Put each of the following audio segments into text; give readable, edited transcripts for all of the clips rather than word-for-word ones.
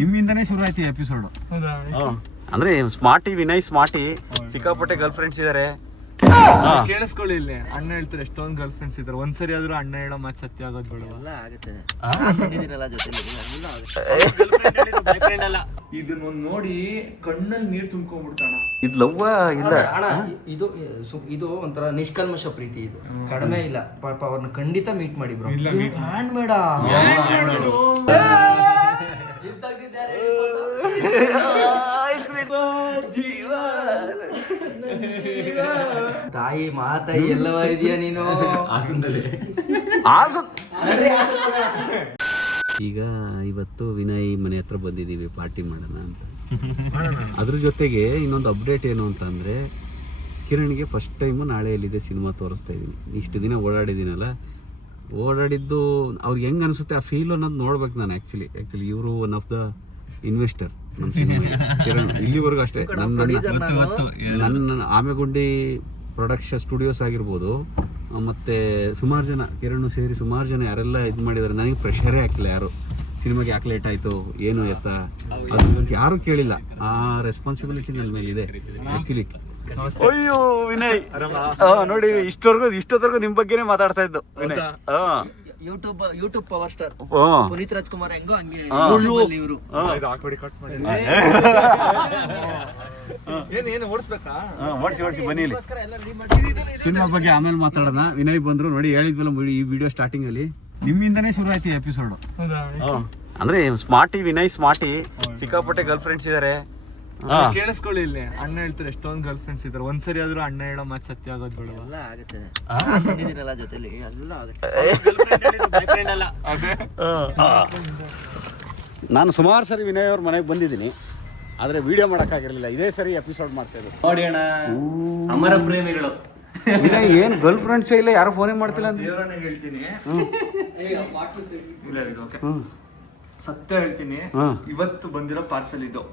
ನಿಮ್ಮಿಂದನೇ ಶುರು ಆಯ್ತು ಎಪಿಸೋಡ್. ಹೌದಾ? ಅಂದ್ರೆ ಸ್ಮಾರ್ಟಿ ವಿನಯ್ ಸ್ಮಾರ್ಟಿ ಸಿಕ್ಕಾಪಟ್ಟೆ ಗರ್ಲ್ ಫ್ರೆಂಡ್ಸ್ ಇದಾರೆ. ಕೇಳಿಸ್ಕೊಳ್ಳಿ, ಇಲ್ಲಿ ಅಣ್ಣ ಹೇಳ್ತಾರೆ ಎಷ್ಟೊಂದು ಗರ್ಲ್ ಫ್ರೆಂಡ್ಸ್ ಇದ್ದಾರೆ. ಒಂದ್ಸರಿ ಆದ್ರೂ ಅಣ್ಣ ಹೇಳೋ ಮಾತು ಸತ್ಯ ಆಗೋದು ಬೇಡವಲ್ಲ? ಇದನ್ನ ನೋಡಿ ಕಣ್ಣಲ್ಲಿ ನೀರ್ ತುಂಬ್ಕೊಂಡ್ಬಿಡ್ತಾಣ. ಇದು ಲವ್ವ ಇಲ್ಲ ಅಣ್ಣ, ಇದು ಒಂಥರ ನಿಷ್ಕಲ್ಮಶ ಪ್ರೀತಿ. ಇದು ಕಡಿಮೆ ಇಲ್ಲ. ಪಾಪ ಅವ್ರನ್ನ ಖಂಡಿತ ಮೀಟ್ ಮಾಡಿ ಬ್ರೋ. ಹ್ಯಾಂಡ್ ಮೇಡ ತಾಯಿ ಮಾತಾಯಿ ಎಲ್ಲವ ಇದೆಯಾ ನೀನು? ಈಗ ಇವತ್ತು ವಿನಯ್ ಮನೆ ಹತ್ರ ಬಂದಿದ್ದೀವಿ ಪಾರ್ಟಿ ಮಾಡೋಣ ಅಂತ. ಅದ್ರ ಜೊತೆಗೆ ಇನ್ನೊಂದು ಅಪ್ಡೇಟ್ ಏನು ಅಂತ ಅಂದರೆ, ಕಿರಣ್ಗೆ ಫಸ್ಟ್ ಟೈಮು ನಾಳೆ ಎಲ್ಲಿದೆ ಸಿನಿಮಾ ತೋರಿಸ್ತಾ ಇದ್ದೀನಿ. ಇಷ್ಟು ದಿನ ಓಡಾಡಿದ್ದೀನಲ್ಲ, ಓಡಾಡಿದ್ದು ಅವ್ರಿಗೆ ಹೆಂಗೆ ಅನಿಸುತ್ತೆ ಆ ಫೀಲ್ ಅನ್ನೋದು ನೋಡ್ಬೇಕು ನಾನು. ಆ್ಯಕ್ಚುಲಿ ಇವರು ಒನ್ ಆಫ್ ದ ಇನ್ವೆಸ್ಟರ್ ನಮ್ಮ ಸಿನಿಮಾ. ಕಿರಣ್ ಇಲ್ಲಿವರೆಗೂ ಅಷ್ಟೇ ನನ್ನ ಆಮೆಗುಂಡಿ ಪ್ರೊಡಕ್ಷನ್ ಸ್ಟುಡಿಯೋಸ್ ಆಗಿರ್ಬೋದು, ಮತ್ತು ಸುಮಾರು ಜನ ಕಿರಣ್ ಸೇರಿ ಸುಮಾರು ಜನ ಯಾರೆಲ್ಲ ಇದು ಮಾಡಿದ್ದಾರೆ. ನನಗೆ ಪ್ರೆಷರೇ ಹಾಕಿಲ್ಲ ಯಾರು ಸಿನಿಮಾಗೆ ಯಾಕೆ ಲೇಟ್ ಆಯಿತು ಏನು ಎತ್ತ ಅದು ಯಾರು ಕೇಳಿಲ್ಲ. ಆ ರೆಸ್ಪಾನ್ಸಿಬಿಲಿಟಿ ನನ್ನ ಮೇಲೆ ಇದೆ ಆ್ಯಕ್ಚುಲಿ. ಅಯ್ಯೋ ವಿನಯ್ ನೋಡಿ, ಇಷ್ಟೊತ್ತವರೆಗೂ ನಿಮ್ಮ ಬಗ್ಗೆನೇ ಮಾತಾಡ್ತಾ ಇದ್ದು Vinay. YouTube power star Puneeth Rajkumar ಹೆಂಗೋ ಹಂಗೆ ಇವರು ಏನು ಓಡಿಸ್ಬೇಕಾ? ಓಡಿಸಿ ಬನ್ನಿ. ಸಿನಿಮಾ ಬಗ್ಗೆ ಆಮೇಲೆ ಮಾತಾಡೋಣ. ವಿನಯ್ ಬಂದ್ರು ನೋಡಿ, ಹೇಳಿದ್ವಲ್ಲ ಈ ವಿಡಿಯೋ ಸ್ಟಾರ್ಟಿಂಗ್ ಅಲ್ಲಿ, ನಿಮ್ಮಿಂದನೇ ಶುರು ಆಯ್ತು ಎಪಿಸೋಡ್. ಅಂದ್ರೆ ಸ್ಮಾರ್ಟಿ ವಿನಯ್ ಸ್ಮಾರ್ಟಿ ಸಿಕ್ಕಾಪಟ್ಟೆ ಗರ್ಲ್ ಫ್ರೆಂಡ್ಸ್ ಇದಾರೆ. ಕೇಳಿಸ್ಕೊಳ್ಳಿ, ಇಲ್ಲಿ ಅಣ್ಣ ಹೇಳ್ತಾರೆ ಎಷ್ಟೊಂದು ಗರ್ಲ್ ಫ್ರೆಂಡ್ಸ್ ಇದ್ದಾರೆ. ಒಂದ್ಸರಿ ಆದ್ರೂ ಅಣ್ಣ ಹೇಳೋ ಮಾತು ಸತ್ಯ ಆಗೋದು ಬೇಡವಲ್ಲ? ಜೊತೆಲಿ ಎಲ್ಲ ಆಗುತ್ತೆ. ನಾನು ಸುಮಾರು ಸರಿ ವಿನಯ್ ಅವ್ರ ಮನೆಗೆ ಬಂದಿದ್ದೀನಿ, ಆದ್ರೆ ವಿಡಿಯೋ ಮಾಡೋಕ್ಕಾಗಿರಲಿಲ್ಲ. ಇದೇ ಸರಿ ಎಪಿಸೋಡ್ ಮಾಡ್ತಾ ಇದ್ರು ನೋಡಿ ಅಣ್ಣ, ಅಮರ ಪ್ರೇಮಿಗಳು. ವಿನಯ್ ಏನು ಗರ್ಲ್ ಫ್ರೆಂಡ್ಸೇ ಇಲ್ಲ, ಯಾರು ಫೋನೇ ಮಾಡ್ತಿಲ್ಲ ಅಂತ ಹೇಳ್ತೀನಿ. ಸತ್ಯ ಹೇಳ್ತೀನಿ, ಇವತ್ತು ಬಂದಿರೋ ಪಾರ್ಸಲ್ ಇದು.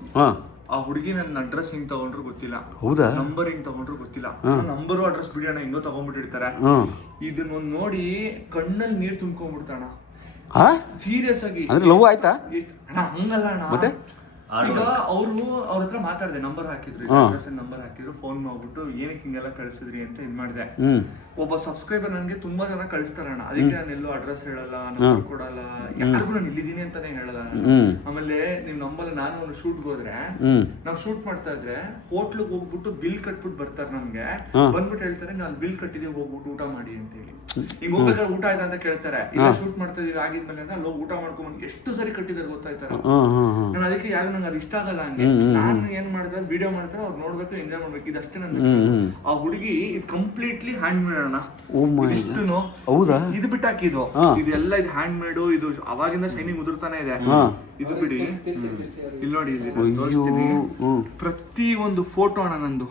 ಆ ಹುಡುಗಿ ನನ್ನ ಅಡ್ರೆಸ್ ಹಿಂಗ್ ತಗೊಂಡ್ರು ಗೊತ್ತಿಲ್ಲ, ಹೌದಾ, ನಂಬರ್ ಹಿಂಗ್ ತಗೊಂಡ್ರು ಗೊತ್ತಿಲ್ಲ. ನಂಬರು ಅಡ್ರೆಸ್ ಬಿಡಿಯೋಣ ಹಿಂಗೋ ತಗೊಂಡ್ಬಿಟ್ಟಿರ್ತಾರೆ. ಇದನ್ನ ನೋಡಿ ಕಣ್ಣಲ್ಲಿ ನೀರ್ ತುಂಬ್ಕೊಂಡ್ಬಿಡ್ತಾಣ. ಸೀರಿಯಸ್ ಆಗಿ. ಲವ್ ಆಯ್ತಾ? ಅಣ್ಣ ಹಂಗಲ್ಲ ಅಣ್ಣ. ಮತ್ತೆ ಈಗ ಅವ್ರ ಹತ್ರ ಮಾತಾಡಿದೆ, ನಂಬರ್ ಹಾಕಿದ್ರು, ನಂಬರ್ ಹಾಕಿದ್ರು, ಫೋನ್ ಮಾಡ್ಬಿಟ್ಟು ಏನಕ್ಕೆ ಹಿಂಗೆಲ್ಲ ಕಳಿಸಿದ್ರಿ ಅಂತ ಇದ್ ಮಾಡಿದೆ. ಒಬ್ಬ ಸಬ್ಸ್ಕ್ರೈಬರ್ ನನ್ಗೆ ತುಂಬಾ ಜನ ಕಳಿಸ್ತಾರಣ್ಣ, ಅದಕ್ಕೆ ನಾನು ಎಲ್ಲೂ ಅಡ್ರೆಸ್ ಹೇಳಲ್ಲ, ನಂಬರ್ ಕೊಡಲ್ಲ, ಯಾರಿಗೂ ನಾನು ಇಲ್ಲಿದ್ದೀನಿ ಅಂತಾನೆ ಹೇಳಲ್ಲ. ಆಮೇಲೆ ನಿಮ್ ನಂಬರ್ ನಾನು ಒಂದು ಶೂಟ್ಗೆ ಹೋದ್ರೆ, ನಾವ್ ಶೂಟ್ ಮಾಡ್ತಾ ಇದ್ರೆ ಹೋಟ್ಲಿಗೆ ಹೋಗ್ಬಿಟ್ಟು ಬಿಲ್ ಕಟ್ಬಿಟ್ಟು ಬರ್ತಾರೆ. ನಮ್ಗೆ ಬಂದ್ಬಿಟ್ಟು ಹೇಳ್ತಾರೆ, ನಾನು ಬಿಲ್ ಕಟ್ಟಿದೀವಿ, ಹೋಗ್ಬಿಟ್ಟು ಊಟ ಮಾಡಿ ಅಂತ ಹೇಳಿ. ಈಗ ಹೋಗ್ಬೇಕಾದ್ರೆ ಊಟ ಆಯ್ತಾ ಅಂತ ಕೇಳ್ತಾರೆ. ಇಲ್ಲ ಶೂಟ್ ಮಾಡ್ತಾ ಇದೀವಿ ಆಗಿದ್ಮೇಲೆ ಅಲ್ಲಿ ಹೋಗಿ ಊಟ ಮಾಡ್ಕೊಂಡ್ ಎಷ್ಟು ಸರಿ ಕಟ್ಟಿದಾರೆ ಗೊತ್ತಾಯ್ತಾರ. ನಾನು ಅದಕ್ಕೆ ಯಾರು ನಂಗೆ ಅದು ಇಷ್ಟ ಆಗಲ್ಲ. ಹಂಗೆ ನಾನು ಏನ್ ಮಾಡ್ತಾರೆ, ವಿಡಿಯೋ ಮಾಡ್ತಾರೆ, ಅವ್ರು ನೋಡ್ಬೇಕು, ಎಂಜಾಯ್ ಮಾಡ್ಬೇಕು, ಇದಷ್ಟೇ ನನ್. ಆ ಹುಡುಗಿ ಇದು ಕಂಪ್ಲೀಟ್ಲಿ ಹ್ಯಾಂಡ್ ಮೇಡ್ ಅಣ್ಣ. ಇಷ್ಟುನು ಇದು ಬಿಟ್ಟು ಹಾಕಿದ್ದು, ಇದೆಲ್ಲ ಇದು ಹ್ಯಾಂಡ್ ಮೇಡು. ಇದು ಅವಾಗಿಂದ ಶೈನಿಂಗ್ ಉದುರ್ತಾನೆ ಇದೆ. ಇದು ಬಿಡಿ, ಇಲ್ಲಿ ನೋಡಿ, ಇಲ್ಲಿ ತೋರಿಸ್ತೀನಿ. ಪ್ರತಿ ಒಂದು ಫೋಟೋ ಅಣ್ಣ ನಂದು.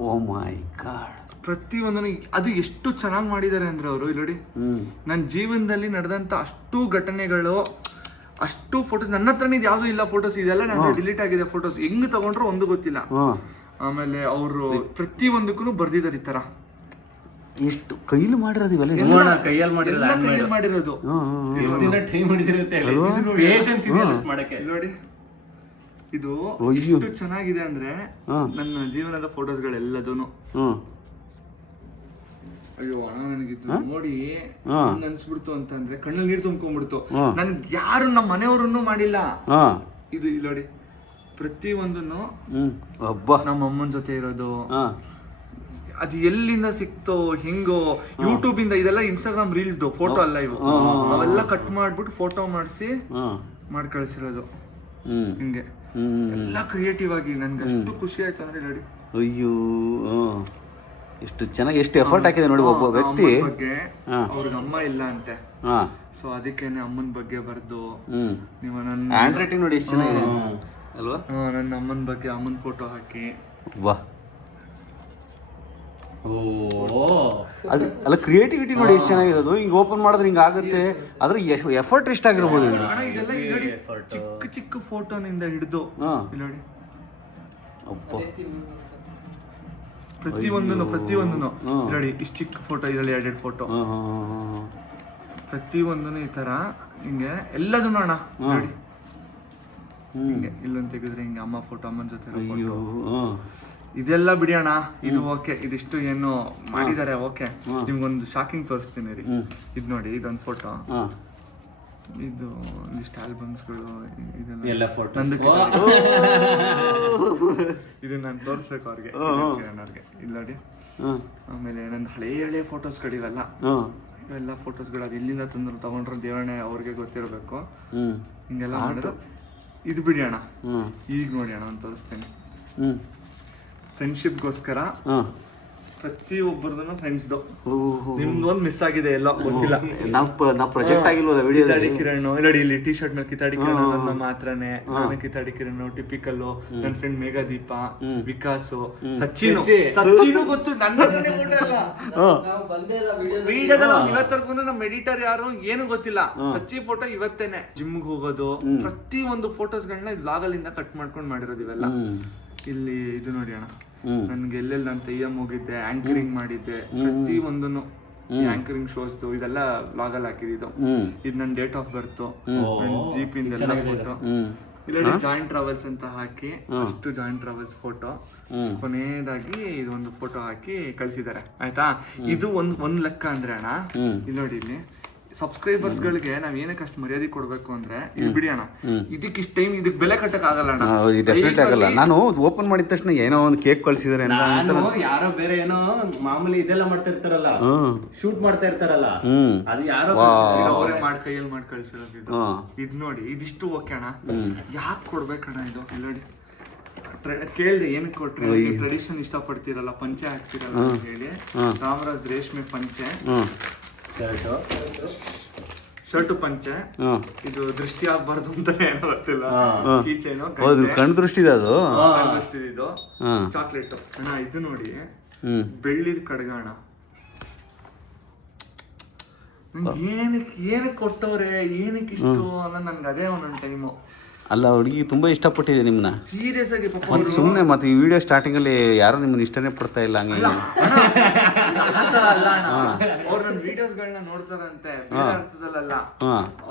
ಓ ಮೈ ಗಾಡ್, ಪ್ರತಿಯೊಂದನ್ನು ಅದು ಎಷ್ಟು ಚೆನ್ನಾಗಿ ಮಾಡಿದ್ದಾರೆ ಅಂದ್ರೆ ಅವರು. ಇಲ್ಲಿ ನೋಡಿ, ನನ್ನ ಜೀವನದಲ್ಲಿ ನಡೆದಂತ ಅಷ್ಟು ಘಟನೆಗಳು, ಅಷ್ಟು ಫೋಟೋಸ್ ನನ್ನ ಹತ್ರನೇ ಯಾವ್ದು ಇಲ್ಲ. ಫೋಟೋಸ್ ಇದೆಲ್ಲ ನನ್ನ ಡಿಲೀಟ್ ಆಗಿದೆ. ಫೋಟೋಸ್ ಹೆಂಗ್ ತಗೊಂಡ್ರು ಒಂದು ಗೊತ್ತಿಲ್ಲ. ಆಮೇಲೆ ಅವರು ಪ್ರತಿಯೊಂದಕ್ಕೂ ಬರ್ದಿದ್ದಾರೆ ಈ ತರ. ಎಷ್ಟು ಕೈಲಿ ಮಾಡಿರೋದು ಇವೆಲ್ಲ? ಕೈಯಲ್ಲಿ ಮಾಡಿರೋದು. ನೋಡಿ, ಇದು ಎಷ್ಟು ಚೆನ್ನಾಗಿದೆ ಅಂದ್ರೆ ನನ್ನ ಜೀವನದ ಫೋಟೋಸ್ಗಳೆಲ್ಲದೂನು. ಅಯ್ಯೋ ಅಣ್ಣ, ನನಗಿದ್ದು ನೋಡಿ ಅನ್ಸ್ಬಿಡ್ತು ಅಂತಂದ್ರೆ ಕಣ್ಣಲ್ಲಿ ನೀರು ತುಂಬ್ಕೊಂಡ್ಬಿಡ್ತು. ನನ್ಗೆ ಯಾರು ನಮ್ಮ ಮನೆಯವ್ರನ್ನು ಮಾಡಿಲ್ಲ. ಇದು ಇಲ್ಲಿ ನೋಡಿ, ಪ್ರತಿ ಒಂದನ್ನು ನಮ್ಮ ಅಮ್ಮನ ಜೊತೆ ಇರೋದು. ಅದು ಎಲ್ಲಿಂದ ಸಿಕ್ತೋ ಹೆಂಗೋ, ಯೂಟ್ಯೂಬ್ ಇಂದ, ಇದೆಲ್ಲ ಇನ್ಸ್ಟಾಗ್ರಾಮ್ ರೀಲ್ಸ್ ಫೋಟೋ ಅಲ್ಲ ಇವು. ಅವೆಲ್ಲ ಕಟ್ ಮಾಡ್ಬಿಟ್ಟು ಫೋಟೋ ಮಾಡಿಸಿ ಮಾಡಿ ಕಳಿಸಿರೋದು. ಹಿಂಗೆ ಎಲ್ಲ ಕ್ರಿಯೇಟಿವ್ ಆಗಿ ನನ್ಗೆ ಅಷ್ಟು ಖುಷಿ ಆಯ್ತು ಅಂದ್ರೆ ನೋಡಿ. ಅಯ್ಯೋ, ಎಷ್ಟು ಚೆನ್ನಾಗಿ, ಎಷ್ಟು ಎಫರ್ಟ್ ಹಾಕಿದೆ ನೋಡಿ ಒಬ್ಬ ವ್ಯಕ್ತಿ. ಅವ್ರಿಗೆ ಅಮ್ಮ ಇಲ್ಲ ಅಂತೆ, ಸೊ ಅದಕ್ಕೇನೆ ಅಮ್ಮನ ಬಗ್ಗೆ ಬರ್ದು. ನೀವು ನನ್ನ ಹ್ಯಾಂಡ್ ರೈಟಿಂಗ್ ನೋಡಿ ಎಷ್ಟು ಚೆನ್ನಾಗಿದೆ ಅಲ್ವಾ? ನನ್ನ ಅಮ್ಮನ ಬಗ್ಗೆ ಅಮ್ಮನ ಫೋಟೋ ಹಾಕಿ. ವಾ, ಅದು ಅಲ್ಲ, ಕ್ರಿಯೇಟಿವಿಟಿ ನೋಡಿ ಎಷ್ಟು ಚೆನ್ನಾಗಿದೆ. ಅದು ಹಿಂಗೆ ಓಪನ್ ಮಾಡಿದ್ರೆ ಹಿಂಗೆ ಆಗುತ್ತೆ. ಅದ್ರ ಎಫರ್ಟ್ ಎಷ್ಟಾಗಿರ್ಬೋದು. ಇದೆಲ್ಲ ನೋಡಿ, ಚಿಕ್ಕ ಚಿಕ್ಕ ಫೋಟೋನಿಂದ ಹಿಡಿದು ನೋಡಿ, ಪ್ರತಿಯೊಂದನ್ನು ನೋಡಿ, ಇಷ್ಟು ಚಿಕ್ಕ ಫೋಟೋ, ಇದರಲ್ಲಿ 2 ಫೋಟೋ, ಪ್ರತಿಯೊಂದನ್ನು ಈ ತರ ಹಿಂಗೆ ಎಲ್ಲದನ್ನು ಅಣ್ಣ ನೋಡಿ. ಹಿಂಗೆ ಇಲ್ಲೊಂದು ತೆಗೆದ್ರೆ ಹಿಂಗೆ ಅಮ್ಮ ಫೋಟೋ, ಅಮ್ಮನ ಜೊತೆ ಅಯ್ಯೋ ಇದೆಲ್ಲ ಬಿಡಿಯೋಣ. ಇದು ಓಕೆ, ಇದಿಷ್ಟು ಏನು ಮಾಡಿದ್ದಾರೆ ಓಕೆ. ನಿಮ್ಗೊಂದು ಶಾಕಿಂಗ್ ತೋರಿಸ್ತೀನಿ ರೀ. ಇದು ನೋಡಿ, ಇದೊಂದು ಫೋಟೋ, ಇದು ಇಷ್ಟು ಆಲ್ಬಮ್ಸ್ಗಳು, ಇದೆಲ್ಲ ಇದು ನಾನು ತೋರಿಸ್ಬೇಕು ಅವ್ರಿಗೆ, ಅವ್ರಿಗೆ. ಇಲ್ಲಿ ನೋಡಿ, ಆಮೇಲೆ ನಂದು ಹಳೆ ಫೋಟೋಸ್ಗಳು ಇವೆಲ್ಲ ಫೋಟೋಸ್ಗಳು. ಅದು ಎಲ್ಲಿಂದ ತಗೊಂಡ್ರು ದೇವಣ್ಣೆ ಅವ್ರಿಗೆ ಗೊತ್ತಿರಬೇಕು. ಹಿಂಗೆಲ್ಲ ಮಾಡಿದ್ರು. ಇದು ಬಿಡಿಯೋಣ. ಈಗ ನೋಡಿ ಅಣ್ಣ ಒಂದು ತೋರಿಸ್ತೇನೆ. ಫ್ರೆಂಡ್ಶಿಪ್ಗೋಸ್ಕರ ಪ್ರತಿಯೊಬ್ಬರದನ್ನು ಫ್ರೆಂಡ್ಸ್ದು. ನಿಮ್ದು ಒಂದು ಮಿಸ್ ಆಗಿದೆ, ಎಲ್ಲೋ ಗೊತ್ತಿಲ್ಲ. ನಾವು ಪ್ರೊಜೆಕ್ಟ್ ಆಗಿಲ್ವಲ್ಲ ವಿಡಿಯೋ. ಕಿತಾಡಿ ಕಿರಣ್ ನೋಡಿ, ಇಲ್ಲಿ ಟಿ ಶರ್ಟ್ ಮೇಲೆ ಕಿತಾಡಿ ಕಿರಣ್ ನನ್ನ ಮಾತ್ರನೇ, ನಾನು ಕಿತಾಡಿ ಕಿರಣ್, ಟಿಪಿಕಲ್, ನನ್ನ ಫ್ರೆಂಡ್ ಮೇಘದೀಪ, ವಿಕಾಸು, ಸಚಿನು ಗೊತ್ತು. ನನ್ನ ವಿಡಿಯೋದಲ್ಲಿ ಇವತ್ತವರೆಗೂ ನಮ್ಮ ಎಡಿಟರ್ ಯಾರು ಏನು ಗೊತ್ತಿಲ್ಲ. ಸಚ್ಚಿ ಫೋಟೋ ಇವತ್ತೇನೆ. ಜಿಮ್ಗೆ ಹೋಗೋದು, ಪ್ರತಿ ಒಂದು ಫೋಟೋಸ್ಗಳನ್ನ ಬ್ಲಾಗ್ ಅಲ್ಲಿಂದ ಕಟ್ ಮಾಡ್ಕೊಂಡು ಮಾಡಿರೋದು ಇವೆಲ್ಲ. ಇಲ್ಲಿ ಇದು ನೋಡಿ ಅಣ್ಣ, ನನ್ಗೆ ಎಲ್ಲೆಲ್ಲಿ ನಾನು ತೆಯ್ಯಂ ಹೋಗಿದ್ದೆ, ಆಂಕರಿಂಗ್ ಮಾಡಿದ್ದೆ, ಪ್ರತಿ ಒಂದನ್ನು ಆಂಕರಿಂಗ್ ಶೋಸ್ ಇದೆಲ್ಲ ಬ್ಲಾಗ್ ಅಲ್ಲಿ ಹಾಕಿದ್ದು. ಇದು ನನ್ನ ಡೇಟ್ ಆಫ್ ಬರ್ತ್, ಜೀಪ್ ಇಂದೆಲ್ಲ ಫೋಟೋ. ಇಲ್ಲ ಜಾಯಿಂಟ್ ಟ್ರಾವೆಲ್ಸ್ ಅಂತ ಹಾಕಿ ಅಷ್ಟು ಜಾಯಿಂಟ್ ಟ್ರಾವೆಲ್ಸ್ ಫೋಟೋ. ಕೊನೆಯದಾಗಿ ಇದೊಂದು ಫೋಟೋ ಹಾಕಿ ಕಳ್ಸಿದ್ದಾರೆ ಆಯ್ತಾ. ಇದು ಒಂದ್ ಲೆಕ್ಕ ಅಂದ್ರೆ ಅಣ್ಣ, ಇಲ್ಲಿ ನೋಡಿ, ಇಲ್ಲಿ ಸಬ್ಸ್ಕ್ರೈಬರ್ಸ್ ಗಳಿಗೆ ನಾವ್ ಏನಕ್ಕೆ ಅಷ್ಟು ಮರ್ಯಾದೆ ಕೊಡ್ಬೇಕು ಅಂದ್ರೆ, ಇದು ಬಿಡಿ ಅಣ್ಣ, ಇದಕ್ಕೆ ಇಷ್ಟ ಟೈಮ್ ಇದಕ್ಕೆ ಬೆಲೆ ಕಟ್ಟಕ್ ಆಗಲ್ಲ ಅಣ್ಣ. ಡೆಫಿನೆಟ್ ಆಗಲ್ಲ. ನಾನು ಓಪನ್ ಮಾಡಿದ ತಕ್ಷಣ ಏನೋ ಒಂದು ಕೇಕ್ ಕಳ್ಸಿದಾರೆ, ಯಾರೋ ಬೇರೆ ಏನೋ ಮಾಮೂಲಿ ಇದೆಲ್ಲ ಮಾಡ್ತಾ ಇರ್ತಾರಲ್ಲ, ಶೂಟ್ ಮಾಡ್ತಾ ಇರ್ತಾರಲ್ಲ, ಅದು ಯಾರೋ ಅವರೇ ಮಾಡಿ ಕೈಯಲ್ಲಿ ಮಾಡಿ ಕಳ್ಸಿರೋದು. ಇದ್ ನೋಡಿ, ಇದಿಷ್ಟು ಓಕೆ ಅಣ್ಣ. ಯಾಕೆ ಕೊಡ್ಬೇಕಣ್ಣ ಇದು? ಇಲ್ಲಿ ನೋಡಿ, ಕೇಳ್ದೆ ಏನಕ್ಕೆ ಕೊಟ್ರಿ, ಟ್ರೆಡಿಷನ್ ಇಷ್ಟಪಡ್ತೀರಲ್ಲ, ಪಂಚೆ ಹಾಕ್ತಿರಲ್ಲ ಅಂತ ಹೇಳಿ. ರಾಮರಾಜ್ ರೇಷ್ಮೆ ಪಂಚೆ, ಶರ್ಟು ಪಂಚೆ. ಇದು ದೃಷ್ಟಿ ಆಗ್ಬಾರ್ದು ಅಂತ ಏನೋ ಗೊತ್ತಿಲ್ಲ. ಕೀಚೇನು ಕಣ್ ದೃಷ್ಟಿ ಅದು, ಇದು ಚಾಕ್ಲೇಟ್ ಅಣ್ಣ. ಇದು ನೋಡಿ, ಬೆಳ್ಳಿದ ಕಡ್ಗ ಅಣ್ಣ. ಏನಕ್ಕೆ ಕೊಟ್ಟವ್ರೆ, ಏನಕ್ಕೆ ಇಷ್ಟು ಅನ್ನೋ ನನ್ಗೆ ಅದೇ ಒಂದೊಂದು ಟೈಮು. ಅಲ್ಲ, ಹುಡುಗಿ ತುಂಬಾ ಇಷ್ಟಪಟ್ಟಿದೆ ನಿಮ್ಮನ್ನ, ಸೀರಿಯಸ್ ಆಗಿ. ಒಂದು ಸುಮ್ಮನೆ ಮತ್ತೆ ಈ ವಿಡಿಯೋ ಸ್ಟಾರ್ಟಿಂಗ್ ಅಲ್ಲಿ ಯಾರು ನಿಮ್ಮನ್ನ ಇಷ್ಟನೇ ಪಡ್ತಾ ಇಲ್ಲ ಹಂಗೆ. ಅವ್ರು ನನ್ನ ವಿಡಿಯೋಸ್ಗಳನ್ನ ನೋಡ್ತಾರಂತೆ, ಬೇರೆ ಅರ್ಥದಲ್ಲ.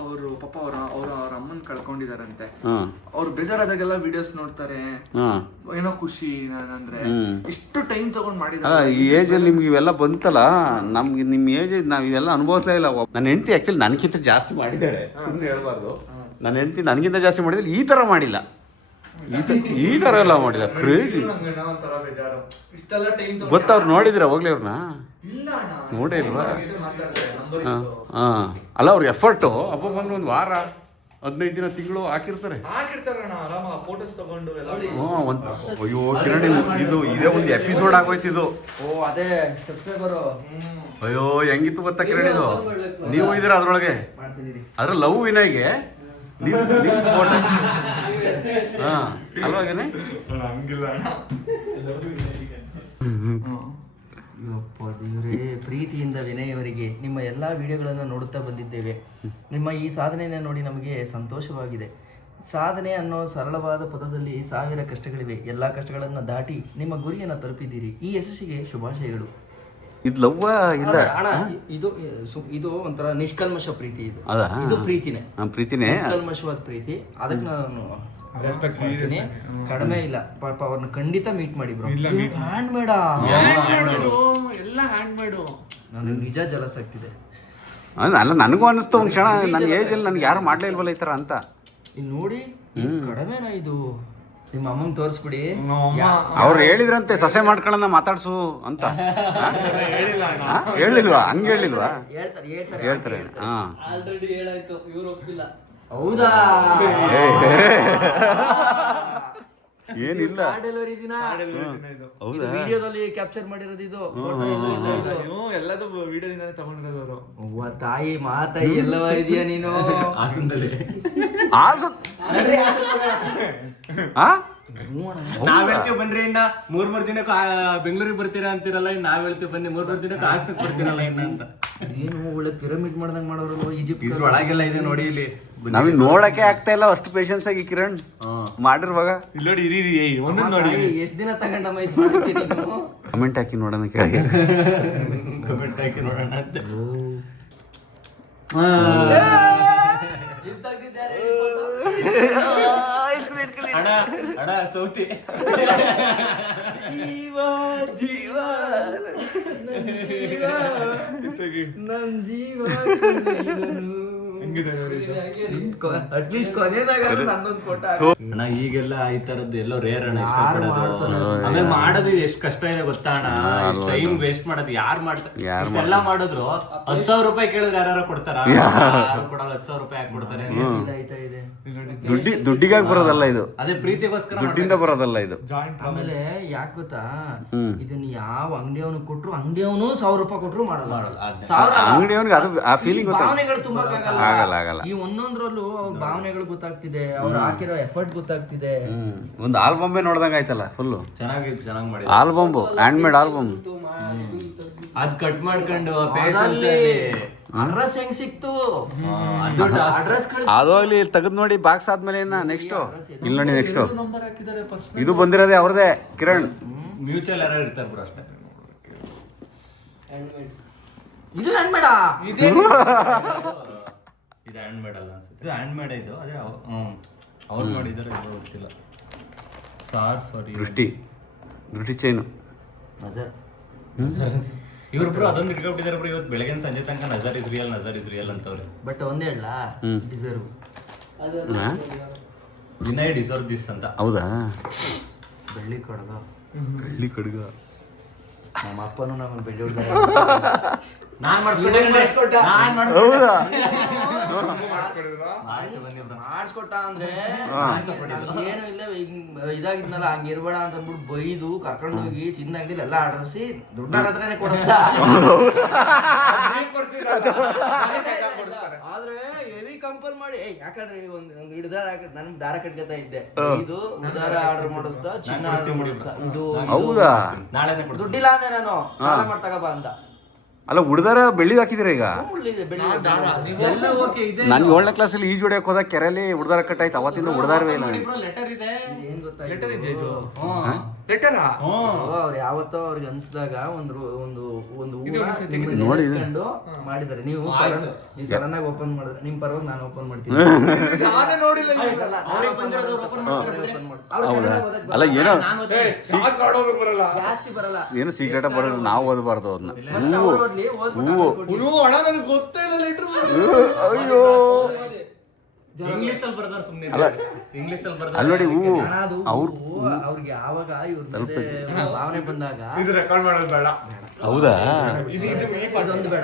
ಅವರು ಪಾಪ ಅವ್ರ ಅಮ್ಮನ್ ಕಳ್ಕೊಂಡಿದಾರಂತೆ. ಅವ್ರು ಬೇಜಾರಾದಾಗೆಲ್ಲ ವಿಡಿಯೋಸ್ ನೋಡ್ತಾರೆ, ಏನೋ ಖುಷಿ. ನಾನಂದ್ರೆ ಇಷ್ಟು ಟೈಮ್ ತಗೊಂಡ್ ಮಾಡಿದಾರೆ. ಈ ಏಜ್ ಅಲ್ಲಿ ನಿಮ್ಗೆ ಇವೆಲ್ಲ ಬಂತಲ್ಲ, ನಮ್ಗೆ ನಿಮ್ಮ ಏಜ್ ನಾವ್ ಇವೆಲ್ಲ ಅನುಭವಿಸ್ಲೇ ಇಲ್ಲ. ನನ್ನ ಹೆಂಡತಿ ಆಕ್ಚುಲಿ ನನ್ಗಿಂತ ಜಾಸ್ತಿ ಮಾಡಿದ್ದಾಳೆ, ಸುಮ್ಮನೆ ಹೇಳ್ಬಾರ್ದು. ನನ್ನ ಹೆಂಡತಿ ನನಗಿಂತ ಜಾಸ್ತಿ ಮಾಡಿದ್ರೆ ಈ ತರ ಮಾಡಿಲ್ಲ, ಈ ತರ ಎಲ್ಲ ಮಾಡಿದ. ಕ್ರೇಜಿ ಗೊತ್ತ. ಅವ್ರು ನೋಡಿದಿರ ಹೋಗ್ಲಿ ಅವ್ರನ್ನ? ನೋಡೇ ಇಲ್ವಾ? ಅಲ್ಲ, ಅವ್ರ ಎಫರ್ಟು ಅಪ್ಪ ಬಂದು ಒಂದು ವಾರ 15 ದಿನ ತಿಂಗಳು ಹಾಕಿರ್ತಾರೆ. ಅಯ್ಯೋ ಕಿರಣ್, ಇದೇ ಒಂದು ಎಪಿಸೋಡ್ ಆಗೋಯ್ತು ಇದು. ಅಯ್ಯೋ ಹೆಂಗಿತ್ತು ಗೊತ್ತಾ ಕಿರಣ್ ಇದು? ನೀವು ಇದೀರ ಅದ್ರೊಳಗೆ, ಅದ್ರ ಲವ್ ವಿನಯ್ಗೆ ನೀವು ಫೋಟೋ ಅಲ್ವಾಗೇನೆ? ಪ್ರೀತಿಯಿಂದ ವಿನಯ್ ಅವರಿಗೆ ನಿಮ್ಮ ಎಲ್ಲ ವಿಡಿಯೋಗಳನ್ನು ನೋಡುತ್ತಾ ಬಂದಿದ್ದೇವೆ. ನಿಮ್ಮ ಈ ಸಾಧನೆಯನ್ನು ನೋಡಿ ನಮಗೆ ಸಂತೋಷವಾಗಿದೆ. ಸಾಧನೆ ಅನ್ನೋ ಸರಳವಾದ ಪದದಲ್ಲಿ 1000 ಕಷ್ಟಗಳಿವೆ. ಎಲ್ಲ ಕಷ್ಟಗಳನ್ನು ದಾಟಿ ನಿಮ್ಮ ಗುರಿಯನ್ನು ತಲುಪಿದ್ದೀರಿ. ಈ ಯಶಸ್ಸಿಗೆ ಶುಭಾಶಯಗಳು. ಇದು ಲವ್ವ ಇಲ್ಲ ಅಣ್ಣ, ಇದು ಒಂಥರ ನಿಷ್ಕಲ್ಮಶ ಪ್ರೀತಿ. ಇದು ಪ್ರೀತಿನೇ, ನಿಷ್ಕಲ್ಮಶವಾದ ಪ್ರೀತಿ. ಅದಕ್ಕೆ ನಾನು ರೆಸ್ಪೆಕ್ಟ್ ಮಾಡ್ತೀನಿ, ಕಡಿಮೆ ಇಲ್ಲ. ಪಾಪ ಅವ್ರನ್ನ ಖಂಡಿತ ಮೀಟ್ ಮಾಡಿ ಬ್ರೋ. ಹ್ಯಾಂಡ್ ಮೇಡ ಎಲ್ಲ ಹ್ಯಾಂಡ್ ಮೇಡು. ನನಗೆ ನಿಜ ಜಲಸ್ ಆಗ್ತಿದೆ. ಅಲ್ಲ, ನನಗೂ ಅನಿಸ್ತು ಒಂದು ಕ್ಷಣ, ನನ್ನ ಏಜಲ್ಲಿ ನನಗೆ ಯಾರು ಮಾಡ್ಲೇ ಇಲ್ವಲ್ಲ ಈ ಥರ ಅಂತ. ಇಲ್ಲಿ ನೋಡಿ, ಕಡಿಮೆನಾ ಇದು? ನಿಮ್ಮ ಅಮ್ಮಂಗೆ ತೋರಿಸ್ಬಿಡಿ. ಅವ್ರು ಹೇಳಿದ್ರಂತೆ ಸೊಸೆ ಮಾಡ್ಕೊಳ್ಳೋಣ ಮಾತಾಡ್ಸು ಅಂತ. ಹೇಳಿಲ್ವಾ? ಹಂಗೆ ಹೇಳಿಲ್ವಾ? ಹೇಳ್ತಾರೆ. ಆಲ್ರೆಡಿ ಹೇಳಾಯ್ತು, ಇವ್ರು ಒಪ್ಪಿಲ್ಲ. ಹೌದಾ? ಏನಿಲ್ಲ, ಡೆಲಿವರಿ ದಿನ ವಿಡಿಯೋದಲ್ಲಿ ಕ್ಯಾಪ್ಚರ್ ಮಾಡಿರೋದು. ಇದು ಎಲ್ಲದೂ ವಿಡಿಯೋದಿಂದ ತಗೊಂಡಿರೋದು. ತಾಯಿ ಮಾತಾಯಿ ಎಲ್ಲವ ಇದೆಯಾ ನೀನು? ಹಾಸನದಲ್ಲಿ ನಾವ್ ಹೇಳ್ತೀವಿ ಬನ್ರಿ, ಇನ್ನ 3 ದಿನಕ್ಕೆ ಬೆಂಗಳೂರಿಗೆ ಬರ್ತೀರಾ ಅಂತಿರಲ್ಲ. ನಾವ್ ಹೇಳ್ತೀವಿ ಬನ್ನಿ 3 ದಿನಕ್ಕೆ ಹಾಸನಕ್ಕೆ ಬರ್ತೀರಲ್ಲ ಇನ್ನ ಅಂತ. ಏನು ಒಳ್ಳೆ ಪಿರಮಿಡ್ ಮಾಡ್ದಂಗ್ ಮಾಡೋರು ಈಜಿಪ್ಟ್. ಇದ್ರ ಒಳಗೆಲ್ಲ ಇದೆ ನೋಡಿ. ಇಲ್ಲಿ ನಮಗೆ ನೋಡಕ್ಕೆ ಆಗ್ತಾ ಇಲ್ಲ ಅಷ್ಟು ಪೇಷನ್ಸ್ ಆಗಿ ಕಿರಣ್ ಮಾಡಿರುವಾಗ. ಇಲ್ಲಿ ನೋಡಿ, ಒಂದೊಂದು ನೋಡಿ. ಎಷ್ಟ್ ದಿನ ತಗೊಂಡಮ್ಮ ಇದು ಮಾಡ್ತೀರಿ ನೀವು? ಕಮೆಂಟ್ ಹಾಕಿ ನೋಡೋಣ, ಕೇಳಿ ಕಮೆಂಟ್ ಹಾಕಿ ನೋಡೋಣ ಅಂತ. ಅಡ ಸೌತಿ ಜೀವ ಜೀವ ನನ್ ಜೀವ ಅಟ್ಲೀಸ್ಟ್ ಕೊನೆಯದಾಗಾದ್ರೂ ನನ್ನೊಂದು ಫೋಟೋ ಅಣ್ಣ ಈಗೆಲ್ಲ ಈ ತರದ್ದು ಎಲ್ಲೋ ರೇರ್ ಅಣ್ಣ ಇಷ್ಟಪಡೋದು ಆಮೇಲೆ ಮಾಡೋದು ಎಷ್ಟು ಕಷ್ಟ ಇದೆ ಗೊತ್ತಾ ಅಣ್ಣ ಟೈಮ್ ವೇಸ್ಟ್ ಮಾಡೋದು ಯಾರು ಮಾಡ್ತಾರೆ ಇಷ್ಟೆಲ್ಲ ಮಾಡಿದ್ರು 10,000 ರೂಪಾಯಿ ಕೇಳಿದ್ರೆ ಯಾರು ಕೊಡ್ತಾರ ಯಾರು ಕೊಡಲ್ಲ 10,000 ರೂಪಾಯಿ ಯಾಕೆ ಕೊಡ್ತಾರೆ ಇದೆ ದುಡ್ಡಿಗಾಗಿ ಬರೋದಲ್ಲ ಇದು, ಅದೇ ಪ್ರೀತಿಗೋಸ್ಕರ ದುಡ್ಡಿಂದ ಬರೋದಲ್ಲ ಇದು. ಆಮೇಲೆ ಯಾಕೆ ಗೊತ್ತಾ, ಇದನ್ನ ಯಾವ ಅಂಗಡಿಯವನು ಕೊಟ್ರು ಅಂಗಡಿಯವನು 1,000 ರೂಪಾಯಿ ಕೊಟ್ರು ಮಾಡಲ್ಲ. ಅಂಗಡಿಯವನಿಗೆ ಅದು ಆ ಫೀಲಿಂಗ್ ಭಾವನೆಗಳು ತುಂಬಾ ಆಗಲ್ಲ. ಈ ಒಂದೊಂದ್ರಲ್ಲೂ ಅವ್ರ ಭಾವನೆಗಳು ಗೊತ್ತಾಗ್ತಿದೆ, ಅವ್ರು ಹಾಕಿರೋ ಎಫರ್ಟ್ ಗೊತ್ತಾಗ್ತಿದೆ. ಒಂದು ಆಲ್ಬಮ್ ನೋಡ್ದಂಗ ಆಯ್ತಲ್ಲ ಫುಲ್ಲು. ಚೆನ್ನಾಗಿ ಮಾಡಿ ಆಲ್ಬಮ್, ಹ್ಯಾಂಡ್ ಮೇಡ್ ಆಲ್ಬಮ್. ಅದ್ ಕಟ್ ಮಾಡ್ಕೊಂಡು ಅಡ್ರೆಸ್ ಹೆಂಗ್ ಸಿಕ್ತು, ಅಡ್ರೆಸ್ ಅದು ಅಲ್ಲಿ ತೆಗೆದು ನೋಡಿ ಬಾಕ್ಸ್ ಆದ್ಮೇಲೆ ನೆಕ್ಸ್ಟ್ ಇಲ್ಲಿ ನೋಡಿ ನೆಕ್ಸ್ಟ್ ನಂಬರ್ ಹಾಕಿದ್ದಾರೆ ಪರ್ಸನಲ್. ಇದು ಬಂದಿರೋದೇ ಅವ್ರದೇ ಕಿರಣ್. ಮ್ಯೂಚುವಲ್ ಯಾರು ಇರ್ತಾರೆ ಬ್ರೋ ಅಷ್ಟೇ. ಇದು ಹ್ಯಾಂಡ್ ಮೇಡ, ಇದು ಹ್ಯಾಂಡ್ ಮೇಡ್ ಅಲ್ಲ ಅನ್ಸುತ್ತೆ, ಇದು ಹ್ಯಾಂಡ್ ಮೇಡ್ ಇದು. ಅದೇ ಅವ್ರು ಮಾಡಿದಾರೆ ಗೊತ್ತಿಲ್ಲ. ಸಾರ್ ಫಾರ್ ದೃಷ್ಟಿ ಚೈನು. ಇವ್ರಿಬ್ರು ಅದೊಂದು ಇಟ್ಕೊಂಡಿದ್ದಾರೆ ಬ್ರೋ. ಇವತ್ತು ಬೆಳಗ್ಗೆ ಸಂಜೆ ತನಕ ನಜರ್ ಇಸ್ ರಿಯಲ್ ಅಂತವ್ರೆ. ಬಟ್ ಒಂದೇ ಹೇಳ, ಡಿಸರ್ವ್ ವಿನಯ್ ಡಿಸರ್ವ್ ದಿಸ್ ಅಂತ. ಹೌದಾ? ಬೆಳ್ಳಿ ಕಡ್ಗ ನಮ್ಮ ಅಪ್ಪನು ನಮಗೆ ಬೆಳ್ಳಿ ನಾನ್ ಮಾಡಿಸ್ಕೊಟ್ಟ ಅಂದ್ರೆ ಏನು ಇಲ್ಲ, ಇದಾಗಿದ್ನಲ್ಲ ಹಂಗಿರ್ಬೇಡ ಅಂತ ಅಂದ್ಬಿಟ್ಟು ಬೈದು ಕರ್ಕೊಂಡು ಹೋಗಿ ಚಿನ್ನ ಅಂಗಡಿಲಿ ಎಲ್ಲ ಆಡ್ರಿಸಿ ದುಡ್ಡು ಹತ್ರನೇ ಕೊಡಿಸ್ತಾ. ಆದ್ರೆ ಹೆವಿ ಕಂಪಲ್ ಮಾಡಿ ಯಾಕಂದ್ರೆ ಒಂದು ಹಿಡ್ದಾರ ನನ್ ದಾರ ಕಟ್ಕೊತಾ ಇದ್ದೆ, ಇದು ಉದಾರ ಆರ್ಡರ್ ಮಾಡಿಸ್ತಾ, ಚಿನ್ನ ಆರ್ಡರ್ ಮಾಡಿಸ್ತಾ. ಇದು ಹೌದಾ? ನಾಳೆ ದುಡ್ಡಿಲ್ಲ ಅಂದ್ರೆ ನಾನು ಸಾಲ ಮಾಡ್ತಗಪ್ಪ ಅಂತ. ಅಲ್ಲ ಉಡ್ದಾರ ಬೆಳ್ಳಿದ್ ಹಾಕಿದಿರ ಈಗ? ನಾನು 7ನೇ ಕ್ಲಾಸಲ್ಲಿ ಈಜು ಹೊಡಿಯಕ್ಕೆ ಹೋದಾಗ ಕೆರೆಯಲ್ಲಿ ಉಡ್ದಾರ ಕಟ್ಟಾಯ್ತು. ಅವತ್ತಿಂದ ಉಡ್ದಾರವೇ ಇಲ್ಲ. ಲೆಟರ್ ಇದೆ, ಏನ್ ಗೊತ್ತಾ, ಲೆಟರ್ ಇದೆ ಇದು. ಲೆಟರಾ? ಅವ್ರು ಯಾವತ್ತೋ ಅವ್ರಿಗೆ ಅನ್ಸಿದಾಗ ಒಂದು ನೋಡಿ ಮಾಡಿದ್ದಾರೆ. ನೀವು ಸಡನ್ ಆಗಿ ಓಪನ್ ಮಾಡಿದ್ರೆ ನಿಮ್ ಪರವಾಗಿ ನಾನು ಓಪನ್ ಮಾಡ್ತೀನಿ. ನಾನೇ ನೋಡಿಲ್ಲ. ಅಲ್ಲ ಏನೋ ಜಾಸ್ತಿ ಬರಲ್ಲ, ಏನು ಸೀಕ್ರೆಟ್ ಬರೋದು, ನಾವು ಓದಬಾರ್ದು ಅದನ್ನ. ನನಗೆ ಗೊತ್ತೇ ಇಲ್ಲ ಲೆಟರ್. ಅಯ್ಯೋ ಇಂಗ್ಲಿಷ್ ಅಲ್ಲಿ ಬರ್ದಾರ ಸುಮ್ಮನೆ. ಇಂಗ್ಲಿಷ್ ಅಲ್ಲಿ ಬರ್ದಾರ ಅಲ್ಲಿ ನೋಡಿ ಹೂವು ಅವ್ರಿಗೆ ಯಾವಾಗ ಇವ್ರ ಭಾವನೆ ಬಂದಾಗ ಇದು ರೆಕಾರ್ಡ್ ಮಾಡೋದು ಬೇಡ. ಹೌದಾ? ಇದೊಂದು ಬೇಡ.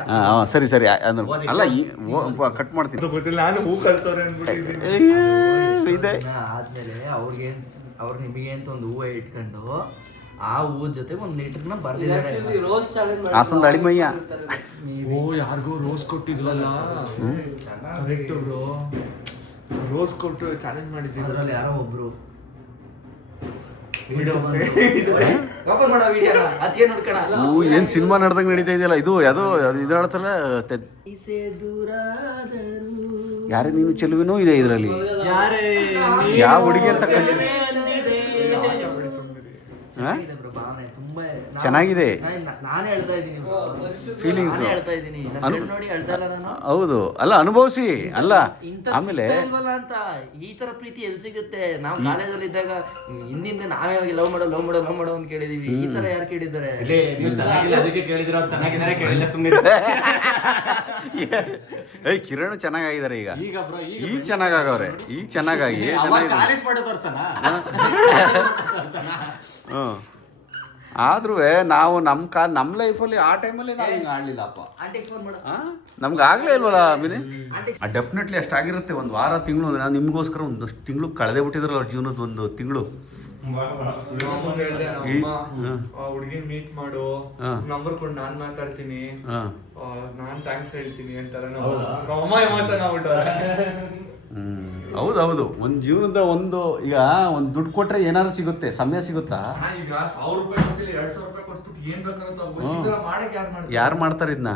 ಸರಿ ಅಲ್ಲ ಕಟ್ ಮಾಡ್ತೀನಿ. ಗೊತ್ತಿಲ್ಲ, ನಾನು ಹೂ ಕಳ್ಸೋರೆ ಅಂದ್ಬಿಟ್ಟಿದ್ದೀನಿ. ಆದ್ಮೇಲೆ ಅವ್ರು ನಿಮಗೆ ಅಂತ ಒಂದು ಹೂವು ಇಟ್ಕೊಂಡು ಆ ಹೂವು ಜೊತೆ ಒಂದು ಲೀಟರ್ನ ಬರ್ದಿದ್ದಾರೆ. ಹಾಸನದ ಅಳಿಮಯ್ಯ. ಓ, ಯಾರಿಗೋ ರೋಸ್ ಕೊಟ್ಟಿದ್ವಲ್ಲ, ಕರೆಕ್ಟ್ ಬ್ರೋ. ರೋಸ್ ಕೊಟ್ಟು ಚಾಲೆಂಜ್ ಮಾಡಿದ್ವಿ. ಅದ್ರಲ್ಲಿ ಯಾರೋ ಒಬ್ರು ಓಪನ್ ಮಾಡೋ ವಿಡಿಯೋನ ಅದೇನ್ ನೋಡ್ಕಣ. ಏನ್ ಸಿನಿಮಾ ನಡ್ದಂಗ್ ನಡೀತಾ ಇದೆಯಲ್ಲ ಇದು. ಅದು ಇದು ಆಡ್ತಲ್ಲ, ಯಾರೇ ನೀನು ಚೆಲುವಿನೂ ಇದೆ ಇದ್ರಲ್ಲಿ. ಯಾವ ಹುಡುಗಿ ಅಂತ ಚೆನ್ನಾಗಿದೆ. ನಾನು ಹೇಳ್ತಾ ಇದ್ದೀನಿ, ಫೀಲಿಂಗ್ಸ್ ನೋಡಿ ಹೇಳ್ತಾ ಇಲ್ಲ ನಾನು. ಹೌದು, ಅಲ್ಲ ಅನುಭವಿಸಿ. ಅಲ್ಲ ಆಮೇಲೆ ಅಂತ ಈ ತರ ಪ್ರೀತಿ ಎಲ್ಲಿ ಸಿಗುತ್ತೆ? ನಾವು ಕಾಲೇಜಲ್ಲಿ ಇದ್ದಾಗ ಹಿಂದಿಂದ ನಾವೇ ಹೋಗಿ ಲವ್ ಮಾಡೋ ಅಂತ ಕೇಳಿದೀವಿ. ಈ ತರ ಯಾರು ಕೇಳಿದ್ದಾರೆ? ಅದಕ್ಕೆ ಕೇಳಿದ್ರೆ ಅವ್ರು ಚೆನ್ನಾಗಿದ್ದಾರೆ, ಕೇಳಿಲ್ಲ ಸುಮ್ಮನೆ. ಕಿರಣ್ ಚೆನ್ನಾಗಿದ್ದಾರೆ ಈಗ. ಈಗ ಚೆನ್ನಾಗವ್ರೆ. ಈಗ ಚೆನ್ನಾಗಾಗಿ ಆದ್ರೂ ನಾವು ನಮ್ಮ ಲೈಫಲ್ಲಿ ಆ ಟೈಮಲ್ಲಿ ನಾವು ಹಿಂಗೆ ಆಡ್ಲಿಲ್ಲಪ್ಪ. ನಮ್ಗೆ ಆಗ್ಲೇ ಇಲ್ವಲ್ಲ ಅಭಿನೇ. ಡೆಫಿನೆಟ್ಲಿ ಅಷ್ಟಾಗಿರುತ್ತೆ. ಒಂದು ವಾರ ತಿಂಗಳು ಅಂದ್ರೆ ನಿಮ್ಗೋಸ್ಕರ ಒಂದಷ್ಟು ತಿಂಗಳು ಕಳೆದೇ ಬಿಟ್ಟಿದ್ರಲ್ಲ ಅವ್ರ ಜೀವನದ ಒಂದು ತಿಂಗಳು. ಹುಡುಗಿನ ಮೀಟ್ ಮಾಡು, ನಂಬರ್ ಕೊಟ್ಟು ನಾನ್ ಮಾತಾಡ್ತೀನಿ, ನಾನ್ ಥ್ಯಾಂಕ್ಸ್ ಹೇಳ್ತೀನಿ ಅಂತಾರ. ಅಮ್ಮ ಎಮೋಷನ್ ಆಗ್ಬಿಟ್ಟಾರೆ. ಹೌದೌದು. ಒಂದು ಜೀವನದ ಈಗ ಒಂದು ದುಡ್ಡು ಕೊಟ್ರೆ ಏನಾದ್ರು ಸಿಗುತ್ತೆ, ಸಮಯ ಸಿಗುತ್ತಾ? ಈಗ 1,000 ರೂಪಾಯಿ 2,000 ರೂಪಾಯಿ ಕೊಟ್ಬಿಟ್ಟು ಏನ್ ಬೇಕಾಗುತ್ತೆ ಯಾರು ಯಾರು ಮಾಡ್ತಾರೆ ಇದನ್ನ?